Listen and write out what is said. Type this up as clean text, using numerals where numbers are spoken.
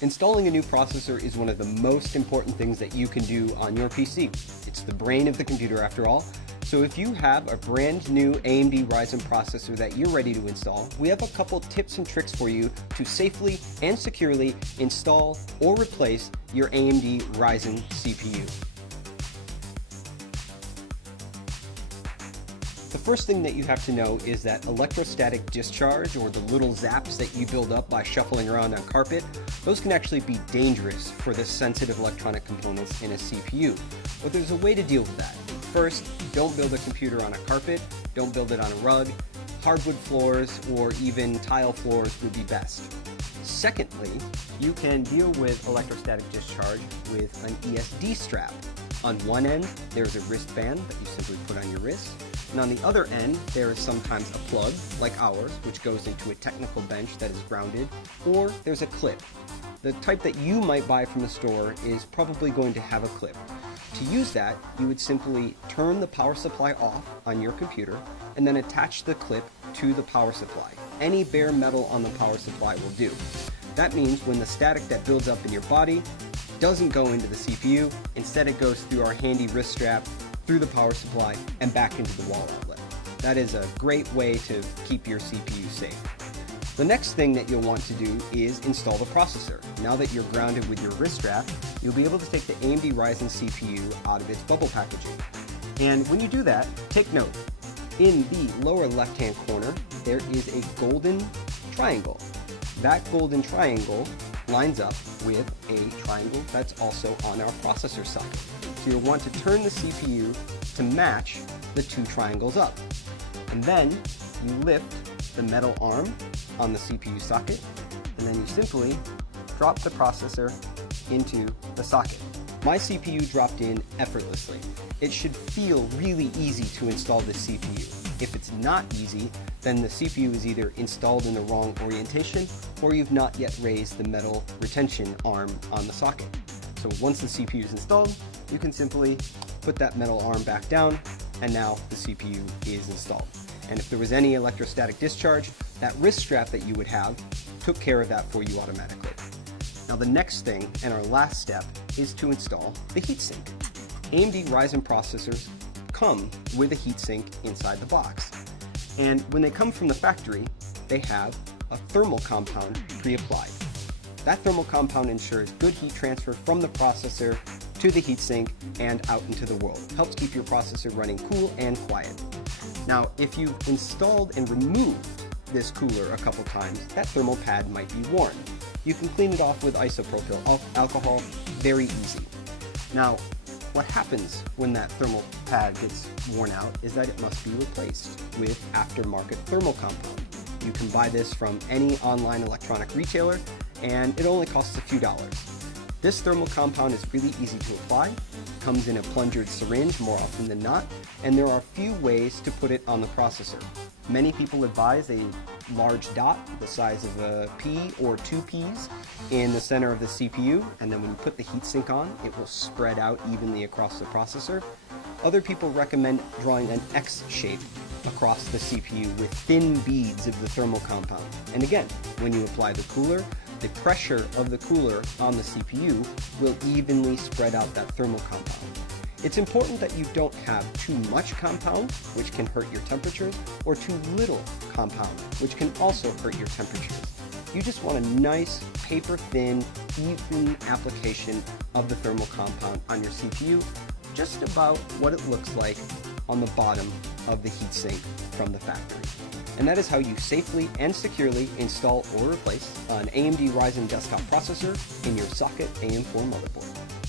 Installing a new processor is one of the most important things that you can do on your PC. It's the brain of the computer after all. So if you have a brand new AMD Ryzen processor that you're ready to install, we have a couple tips and tricks for you to safely and securely install or replace your AMD Ryzen CPU. The first thing that you have to know is that electrostatic discharge, or the little zaps that you build up by shuffling around on carpet, those can actually be dangerous for the sensitive electronic components in a CPU. But there's a way to deal with that. First, don't build a computer on a carpet, don't build it on a rug. Hardwood floors or even tile floors would be best. Secondly, you can deal with electrostatic discharge with an ESD strap. On one end, there's a wristband that you simply put on your wrist. And on the other end, there is sometimes a plug, like ours, which goes into a technical bench that is grounded, or there's a clip. The type that you might buy from the store is probably going to have a clip. To use that, you would simply turn the power supply off on your computer and then attach the clip to the power supply. Any bare metal on the power supply will do. That means when the static that builds up in your body doesn't go into the CPU, instead it goes through our handy wrist strap, through the power supply, and back into the wall outlet. That is a great way to keep your CPU safe. The next thing that you'll want to do is install the processor. Now that you're grounded with your wrist strap, you'll be able to take the AMD Ryzen CPU out of its bubble packaging. And when you do that, take note. In the lower left-hand corner, there is a golden triangle. That golden triangle lines up with a triangle that's also on our processor socket. So you'll want to turn the CPU to match the two triangles up. And then you lift the metal arm on the CPU socket, and then you simply drop the processor into the socket. My CPU dropped in effortlessly. It should feel really easy to install this CPU. If it's not easy, then the CPU is either installed in the wrong orientation or you've not yet raised the metal retention arm on the socket. So once the CPU is installed, you can simply put that metal arm back down, and now the CPU is installed. And if there was any electrostatic discharge, that wrist strap that you would have took care of that for you automatically. Now the next thing, and our last step, is to install the heatsink. AMD Ryzen processors come with a heatsink inside the box. And when they come from the factory, they have a thermal compound pre-applied. That thermal compound ensures good heat transfer from the processor to the heatsink and out into the world. It helps keep your processor running cool and quiet. Now, if you've installed and removed this cooler a couple times, that thermal pad might be worn. You can clean it off with isopropyl alcohol, very easy. Now, what happens when that thermal pad gets worn out is that it must be replaced with aftermarket thermal compound. You can buy this from any online electronic retailer, and it only costs a few dollars. This thermal compound is really easy to apply, comes in a plungered syringe more often than not, and there are a few ways to put it on the processor. Many people advise a large dot the size of a pea or 2 peas in the center of the CPU, and then when you put the heatsink on, it will spread out evenly across the processor. Other people recommend drawing an X shape across the CPU with thin beads of the thermal compound. And again, when you apply the cooler, the pressure of the cooler on the CPU will evenly spread out that thermal compound. It's important that you don't have too much compound, which can hurt your temperatures, or too little compound, which can also hurt your temperatures. You just want a nice, paper-thin, even application of the thermal compound on your CPU, just about what it looks like on the bottom of the heatsink from the factory. And that is how you safely and securely install or replace an AMD Ryzen desktop processor in your socket AM4 motherboard.